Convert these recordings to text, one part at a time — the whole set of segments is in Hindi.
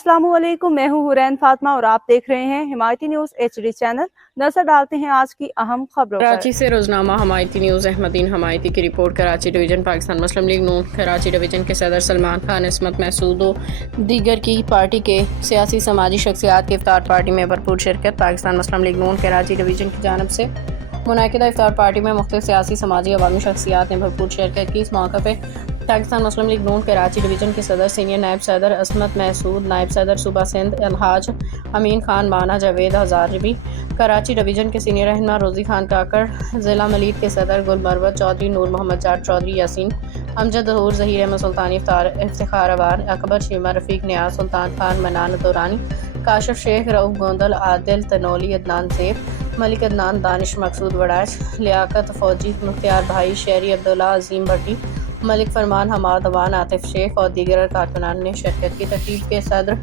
अस्सलामुअलैकुम, मैं हूँ हुरैन फातिमा और आप देख रहे हैं हिमायती न्यूज़ HD चैनल। नजर डालते हैं आज की अहम खबरों पर। कराची से रोजनामा हिमायती न्यूज़ अहमदीन हिमायती की रिपोर्ट। कराची डिवीज़न पाकिस्तान मुस्लिम लीग नून कराची डिवीज़न के सदर सलमान खान, इस्मत महसूद और दीगर की पार्टी के सियासी समाजी शख्सियात की इफ्तार पार्टी में भरपूर शिरकत। पाकिस्तान मुस्लिम लीग नून कराची डिवीज़न की जानिब से मुनाकिदा इफ्तार पार्टी में मुख्तलिफ सियासी समाजी अवामी शख्सियात ने भरपूर शिरकत की। इस मौके पर पाकिस्तान मुस्लिम लीग नून कराची डिवीज़न के सदर सीनियर नायब सदर इस्मत महसूद, नायब सदर सूबा सिंध अलहाज अमीन खान, माना जावेद हजारवी, कराची डिवीज़न के सीनियर रहनुमा रोज़ी खान काकड़, ज़िला मलीद के सदर गुलमरवत चौधरी, नूर मोहम्मद जाट चौधरी, यासीन अमजद हूर, ज़हीर अहमद सुल्तानी, इफ्तिखार अवान, अकबर शीमा, रफ़ीक नियाज़, सुल्तान खान, मनान दौरानी, काशिफ शेख, रऊफ़ गोंदल, आदिल तनोली, अदनान ज़ेब, मलिक अदनान, दानिश मकसूद वड़ाच, लियाकत फ़ौजी, मुख्तियार भाई, शेरी अब्दुल्ला, अजीम भट्टी, मलिक फरमान, हमाद अवान, आतिफ शेख और दीगर कारकुनान ने शिरकत की। तकरीब के सदर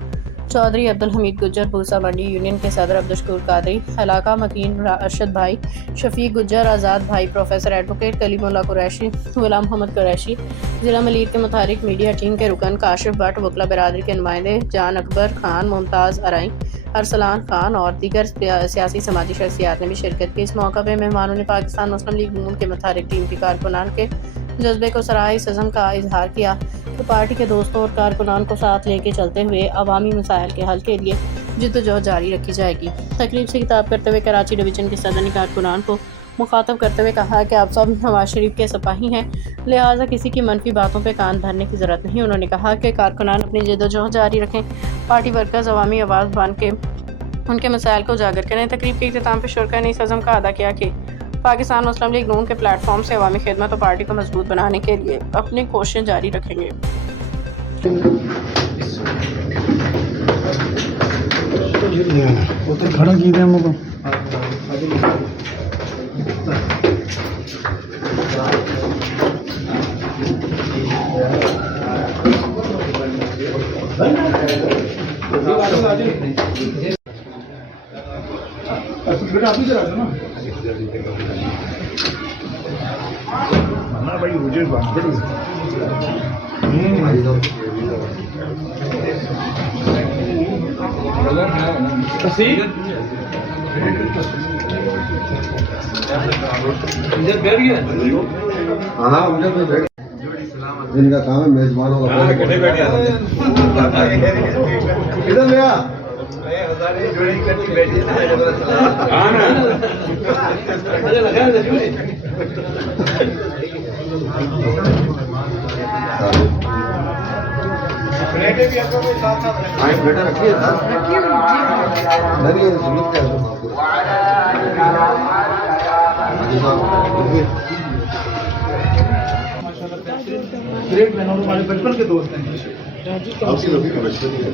चौधरी अब्दुल हमीद गुज्जर, भूसा मंडी यूनियन के सदर अब्दुल कादरी, इलाका मकीन अरशद भाई, शफीक गुज्जर, आज़ाद भाई, प्रोफेसर एडवोकेट कलीमुल्लाह कुरैशी, गुलाम मोहम्मद कुरैशी, ज़िला मलीद के मुतारिक मीडिया टीम के रुकन काशिफ भट्ट, वकला बरादरी के नुमाइंदे जान अकबर खान, मुमताज़ अराई, अरसलान खान और दीगर सियासी समाजी शख्सियात ने भी शिरकत की। इस मौका पर मेहमानों ने पाकिस्तान मुस्लिम लीग नून के मुतारिक टीम के कारकुनान के जज्बे को सराहा। इस अज़म का इजहार किया कि पार्टी के दोस्तों और कारकुनान को साथ लेके चलते हुए अवामी मसाइल के हल के लिए जिद्दोजहद जारी रखी जाएगी। तकरीब से खिताब करते हुए कराची डिवीज़न के सदर ने कारकुनान को मुखातब करते हुए कहा कि आप सब नवाज शरीफ के सिपाही हैं, लिहाजा किसी की मनफी बातों पर कान भरने की ज़रूरत नहीं। उन्होंने कहा कि कारकुनान अपनी जिद्दोजहद जारी रखें, पार्टी वर्कर्स अवामी आवाज़ बन के उनके मसाइल को उजागर करें। तकरीब के इख्तिताम पर शुरका ने इस अज़म का अदा किया कि पाकिस्तान मुस्लिम लीग नून के प्लेटफॉर्म से अवामी खिदमत और पार्टी को मजबूत बनाने के लिए अपनी कोशिशें जारी रखेंगे। भाई मुझे इनका काम है मेजबानों का इधर लिया बेटा रखिए ग्रेट मैन और हमारे बचपन के दोस्त हैं। आपसी लोग का बचपन ही है।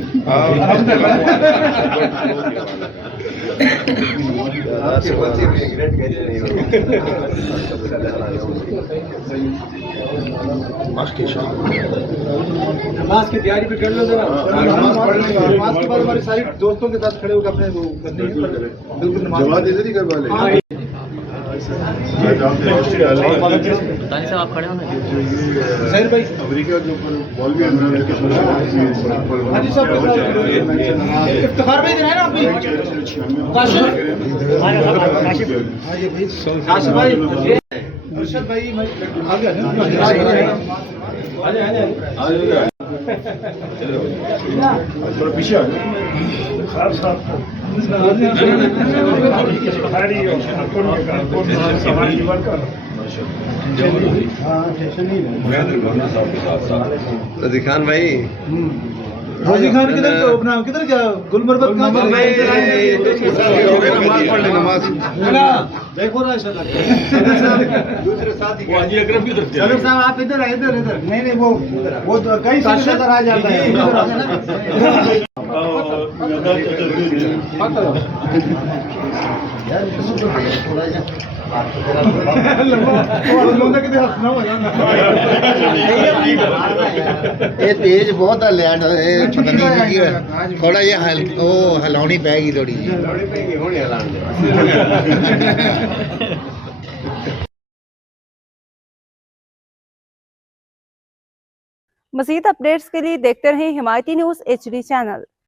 आपके बच्चे भी ग्रेट कैसे नहीं हो नमाज की तैयारी भी कर लो जरा। नमाज के बाद हमारे सारे दोस्तों के साथ खड़े होकर अपने वो करते हैं, बिल्कुल जमात इधर ही करवा लेंगे। आप खड़े हो ना सैर भाई अमेरिका जो मौलवी इमरान के हाजी साहब इफ्तिखार भाई इधर है ना अभी काशिफ भाई अरशद भाई आ गया थोड़ा पीछे आ रजी खान भाई रोजी खान किधर अपना किधर क्या गुलमरबत नमाज देखो ना दूसरे साथी साहब आप इधर इधर इधर नहीं वो कई साल आ जाता है ये तेज बहुत है लैंड पता नहीं थोड़ा ये हिलानी पैगी थोड़ी जी मज़ीद अपडेट्स के लिए देखते रहें हिमायती न्यूज़ HD चैनल।